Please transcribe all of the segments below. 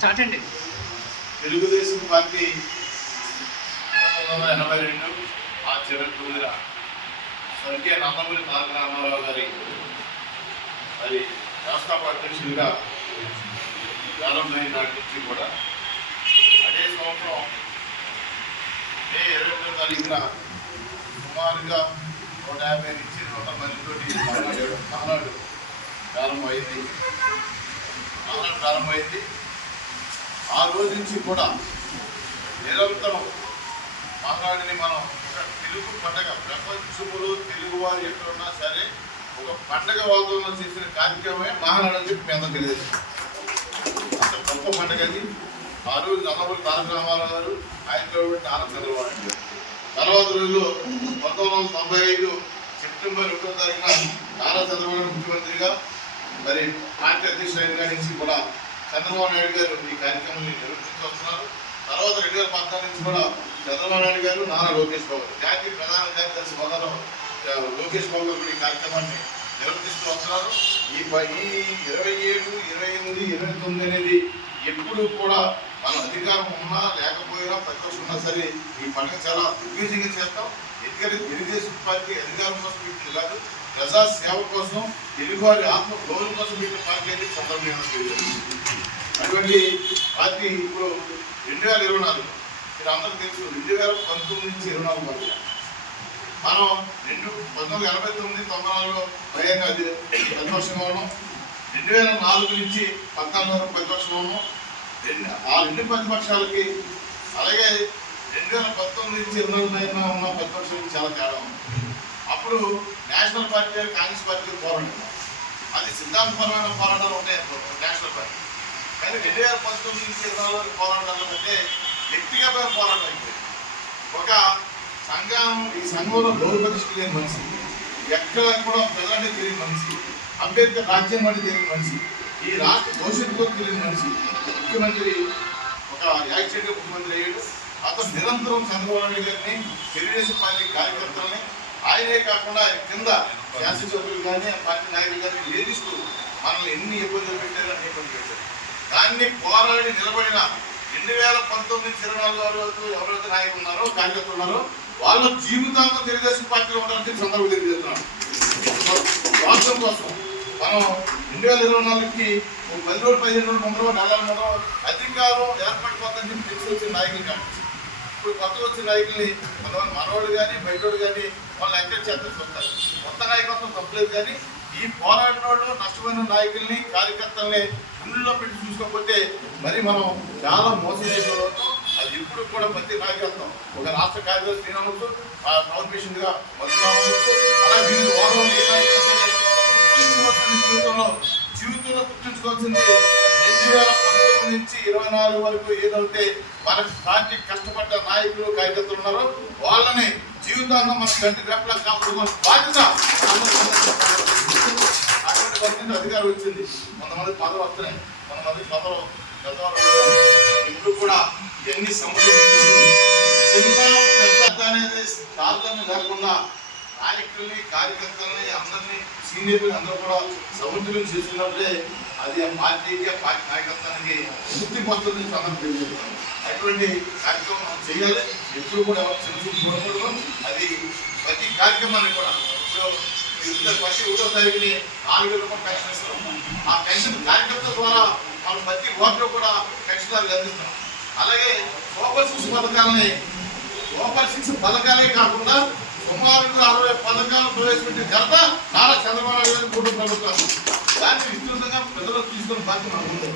Start అండి. Telugu Desam party 1982 మార్చి 29న స్వర్గీయ నందమూరి తారక రామారావు గారి మరి రాష్ట్ర అధ్యక్షుడిగా ప్రారంభమైన నాటి నుంచి కూడా అదే సంవత్సరం మే 22వ తారీఖున సుమారుగా 150 నుంచి 100 మందితోటి మహానాడు ప్రారంభమైంది. ఆ రోజు నుంచి కూడా నిరంతరం మహానాడిని మనం ఒక తెలుగు పండగ, ప్రపంచంలో తెలుగువారు ఎక్కడున్నా సరే ఒక పండగ వాతావరణం చేసిన కార్యక్రమమే మహానాడు అని చెప్పి మేము తెలియదు. అంత గొప్ప పండగ అది. ఆ రోజు నందమూరి తారక రామారావు గారు, ఆయనతో నారా చంద్రబాబు నాయుడు గారు. తర్వాత రోజుల్లో 1995 సెప్టెంబర్ 1వ తారీఖున నారా చంద్రబాబు నాయుడు ముఖ్యమంత్రిగా, మరి పార్టీ అధ్యక్షులైన నుంచి కూడా చంద్రబాబు నాయుడు గారు ఈ కార్యక్రమాన్ని నిర్వహించి వస్తున్నారు. తర్వాత 2014 నుంచి కూడా చంద్రబాబు నాయుడు గారు, నారా లోకేష్ బాబు జాతీయ ప్రధాన కార్యదర్శి హోదాలో లోకేష్ బాబు గారు ఈ కార్యక్రమాన్ని నిర్వర్తిస్తూ వస్తున్నారు. ఈ 27, 28, 29 అనేది ఎప్పుడు కూడా మన అధికారం ఉన్నా లేకపోయినా ప్రతిపక్షం ఉన్నా సరే ఈ పండుగ చాలా దిగ్విజయంగా చేస్తాం. ఎందుకంటే తెలుగుదేశం పార్టీ అధికారం కోసం పెట్టింది కాదు, ప్రజా సేవ కోసం, తెలుగువారి ఆత్మ గౌరవం కోసం పెట్టిన పార్టీ అనేది సందర్భంగా తెలియదు. అటువంటి పార్టీ ఇప్పుడు 2024 మీరు అందరూ తెలుసు. 2019 నుంచి 24 మధ్య మనం 1989, 94లో భయంగా ప్రతిపక్షంగా ఉన్నాం. 2004 నుంచి 14 వరకు ప్రతిపక్షంగా ఉన్నాం. ఆ రెండు ప్రతిపక్షాలకి అలాగే 2019 నుంచి 24 ఉన్న ప్రతిపక్షాలకి చాలా తేడా ఉంది. అప్పుడు నేషనల్ పార్టీ, కాంగ్రెస్ పార్టీ పోరాటం, అది సిద్ధాంతపరమైన పోరాటాలు ఉంటాయి నేషనల్ పార్టీ. కానీ 2019 నుంచి 24 వరకు పోరాటాలు అంటే వ్యక్తిగత పోరాటం అయిపోయింది. ఒక ఈ సంఘంలో గౌరవప్రతిష్ఠ లేని మనిషి, ఎక్కడ కూడా ప్రజలంటే తెలియని మనిషి, అంబేద్కర్ రాజ్యం అంటే తెలియని మనిషి, ఈ రాష్ట్ర భవిష్యత్తు కోసం తెలియని మనిషి ముఖ్యమంత్రి, ఒక యాక్సిడెంట్గా ముఖ్యమంత్రి అయ్యాడు. అతను నిరంతరం చంద్రబాబు నాయుడు గారిని, తెలుగుదేశం పార్టీ కార్యకర్తలని, ఆయనే కాకుండా ఆయన కింద శాసనసభ్యులు కానీ ఆ పార్టీ నాయకులు కానీ వేధిస్తూ మనల్ని ఎన్ని ఇబ్బందులు పెట్టారు, అన్ని ఇబ్బందులు పెట్టారు. దాన్ని పోరాడి నిలబడిన 2019 నుంచి 24 వరకు ఎవరైతే నాయకులు ఉన్నారో, కార్యకర్తలు ఉన్నారో వాళ్ళ జీవితాంతం తెలుగుదేశం పార్టీలో ఉండాలని సందర్భం తెలియజేస్తున్నాం. రాష్ట్రం కోసం మనం 2024కి 10 రోజులు, 15 రోజులు ముందు, 4 ముందు అధికారం ఏర్పడిపోతుందని చెప్పి తెలిసి వచ్చిన నాయకులు కానీ ఇప్పుడు కొత్తగా వచ్చిన నాయకుల్ని కొంతమంది మనవాళ్ళు కానీ బయటోడు కానీ వాళ్ళు ఎంకరేజ్ చేస్తారు. కొత్త నాయకత్వం తప్పలేదు. కానీ ఈ పోరాడిన వాళ్ళు, నష్టమైన నాయకుల్ని, కార్యకర్తల్ని గుండెల్లో పెట్టి చూసుకోకపోతే మరి మనం చాలా మోసం చేసుకోవచ్చు. అది ఇప్పుడు కూడా ప్రతి నాయకత్వం, ఒక రాష్ట్ర కార్యదర్శి నేనవచ్చు, టౌన్ మిషన్గా మధురావచ్చు, అలా వీళ్ళు వారంలో ఏ నాయకత్వం జీవితంలో గుర్తుంచుకోవాల్సింది 2019 నుంచి 24 వరకు ఏదైతే మన పార్టీ కష్టపడ్డ నాయకులు, కార్యకర్తలు ఉన్నారో వాళ్ళని జీవితాంతం మన కంటి రెప్పలా కాపాడుకోవాల్సిన బాధ్యత. అటువంటి పరిస్థితి అధికారం వచ్చింది. కొంతమంది పదవులు వస్తున్నాయి, కొంతమంది పదవులు ఇప్పుడు కూడా ఎన్ని సమస్యలు పెద్ద అనేది సాధన లేకుండా నాయకుల్ని, కార్యకర్తలని, అందరినీ, సీనియర్లు అందరూ కూడా సమతుల్యం చేస్తున్నప్పుడే అది ఆ పార్టీకి, ఆ పార్టీ నాయకత్వానికి పూర్తి పద్ధతి సందర్భం. అటువంటి కార్యక్రమం మనం చేయాలి. ఎప్పుడు కూడా ఎవరు చిన్న చూడకూడదు. అది ప్రతి కార్యక్రమాన్ని కూడా ఇప్పుడు ప్రతి 1వ తారీఖుని 4,000 రూపాయలు పెన్షన్ ఇస్తున్నాం. ఆ పెన్షన్ కార్యకర్తల ద్వారా మనం ప్రతి ఓట్లో కూడా పెన్షన్ అందిస్తున్నాం. అలాగే సూపర్ 6 పథకాలే కాకుండా సుమారుగా 60 పథకాలు ప్రవేశపెట్టిన ఘనత నారా చంద్రబాబు నాయుడు గారి కుటుంబ ప్రభుత్వాలు. దాన్ని విస్తృతంగా ప్రజలకు తీసుకుని బాధ్యత మనకు ఉంది.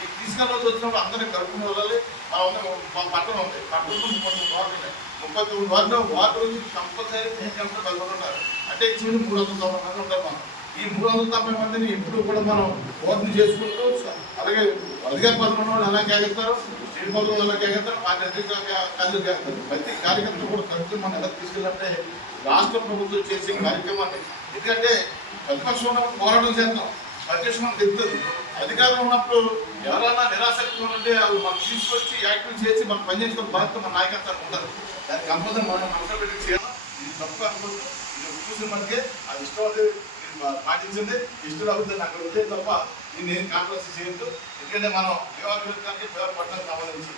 ఈ తీసుకెళ్ళి వచ్చినప్పుడు అందరినీ కలుపుకుని వెళ్ళాలి. పట్టణం ఉంది, పట్టణం 39 వార్డులు, వార్డు నుంచి కంపల్సరీ కలుపుకుంటారు. అంటే చిన్న 390 మంది ఉంటారు. మనం ఈ 390 మందిని ఎప్పుడు కూడా మనం ఓపెన్ చేసుకుంటూ, అలాగే అధికార పదవి ఉన్న వాళ్ళు ఎలా కేగెత్తారు, స్టేట్ పదవులు ఎలా కేగెత్తారు, పార్టీ అధ్యక్షులు కేగెత్తారు. ప్రతి కార్యకర్త కూడా కలుపుతూ మనం ఎలా తీసుకెళ్ళాలంటే రాష్ట్ర ప్రభుత్వం చేసే కార్యక్రమాన్ని. ఎందుకంటే ప్రతిపక్షం ఉన్నప్పుడు పోరాటం చేస్తాం, ప్రత్యక్షం తెలుస్తుంది. అధికారం ఉన్నప్పుడు ఎవరైనా నిరాశక్తి ఉంటే వాళ్ళు మనం తీసుకొచ్చి యాక్టివ్ చేసి మనం పనిచేసుకున్న బాధ్యత మన నాయకత్వానికి ఉండదు. దానికి కంపల్సరీ మనం మనసులో పెట్టి చేయాలి. ఇది తప్పు అనుకుంటుంది. ఇది చూసిన మనకే అది ఇష్టం అవుతుంది, పాటించింది, ఇష్టం అవుతుంది అక్కడ ఉంటే తప్ప దీన్ని ఏం కాంట్రవర్సీ చేయొద్దు. ఎందుకంటే మనం దేవాలయానికి పట్టణం సంబంధించి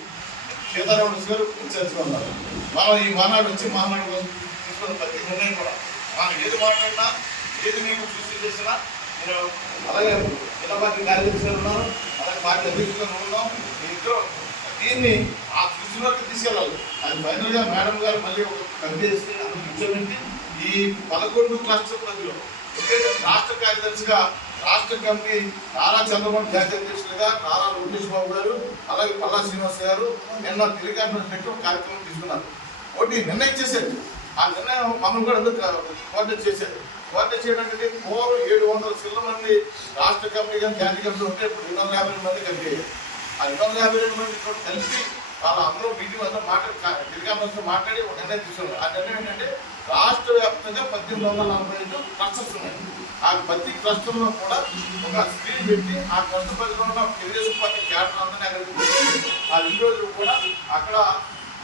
సీతారాముడు గారు చేసుకున్నారు. మనం ఈ మానాడు వచ్చి మహానాడు తీసుకున్న ప్రతి నిర్ణయం కూడా మనం ఏది మాట్లాడినా ఏది మీకు సృష్టి చేసినా నేను అలాగే జిల్లా పార్టీ కార్యదర్శులు ఉన్నారు, అలాగే పార్టీ అధ్యక్షులు ఉన్నాం. ఇంట్లో దీన్ని ఆ దృష్టిలోకి తీసుకెళ్ళాలి. అది ఫైనల్గా మేడం గారు మళ్ళీ ఒక కమిటీ చేసి అందులో కూర్చోబెట్టి ఈ 11 క్లస్టర్ ప్రజలు ఎందుకంటే రాష్ట్ర కార్యదర్శిగా రాష్ట్ర కమిటీ నారా చంద్రబాబు జాతీయ అధ్యక్షులుగా నారా లోకేష్ బాబు గారు అలాగే పల్లా శ్రీనివాస్ గారు నిన్న టెలికాన్ఫరెన్స్ పెట్టి ఒక కార్యక్రమం తీసుకున్నారు. ఒకటి నిర్ణయం చేసేది ఆ నిర్ణయం మనం కూడా కోఆర్డినేట్ చేసేది. కోఆర్డినేట్ చేయడానికి 700 చిల్ల మంది రాష్ట్ర కమిటీ కానీ జాతీయ కమిటీ ఉంటే ఇప్పుడు 252 మంది కమిటీ అయ్యారు. ఆ 252 మంది కలిసి వాళ్ళందరూ మీటింగ్ అందరూ టెలికాన్ఫరెన్స్ మాట్లాడి ఒక నిర్ణయం తీసుకున్నారు. ఆ నిర్ణయం ఏంటంటే రాష్ట్ర వ్యాప్తంగా 1845 క్లస్టర్స్ ఉన్నాయి. ఆ ప్రతి క్లస్టర్లో కూడా ఒక స్క్రీన్ పెట్టి ఆ క్లస్టర్ పరిధిలో ఉన్న తెలుగుదేశం పార్టీ క్యాడర్ అందరినీ అక్కడికి ఆ 2 రోజులు కూడా అక్కడ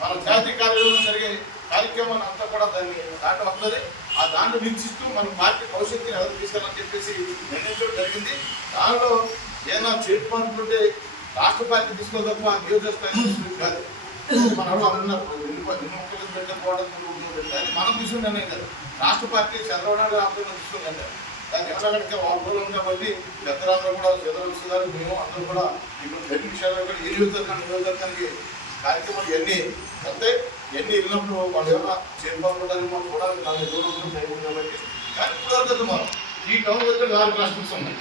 మన జాతీయ కార్యాలయంలో జరిగే కార్యక్రమాన్ని అంతా కూడా దాంట్లో వస్తుంది. ఆ దాన్ని వీక్షిస్తూ మన పార్టీ భవిష్యత్తుని ఎవరు తీసుకెళ్ళాలని చెప్పేసి నిర్ణయించడం జరిగింది. దానిలో ఏదైనా చేర్చుకుంటుంటే రాష్ట్ర పార్టీ తీసుకోవాలి తప్ప నియోజకవర్గ కాదు. మన పెట్టకపోవడం మనం తీసుకుని నిర్ణయం కాదు. రాష్ట్ర పార్టీ చంద్రబాబు ఆందోళన తీసుకుని దాన్ని ఎవరికైనా వాడుకోవాలి కాబట్టి పెద్దలందరూ కూడా చంద్రబాబు గారు మేము అందరూ కూడా ఇప్పుడు ప్రతి విషయాల్లో కూడా ఏ నియోజకవర్గానికి కార్యక్రమాలు ఎన్ని అంటే ఎన్ని వెళ్ళినప్పుడు వాళ్ళు ఏమైనా చేరుకోవడానికి మనం చూడాలి. 4 దూరం టైం కాబట్టి కానీ ఇప్పుడు మనం ఈ టౌన్ దగ్గర 4 క్లస్టర్స్ ఉన్నాయి.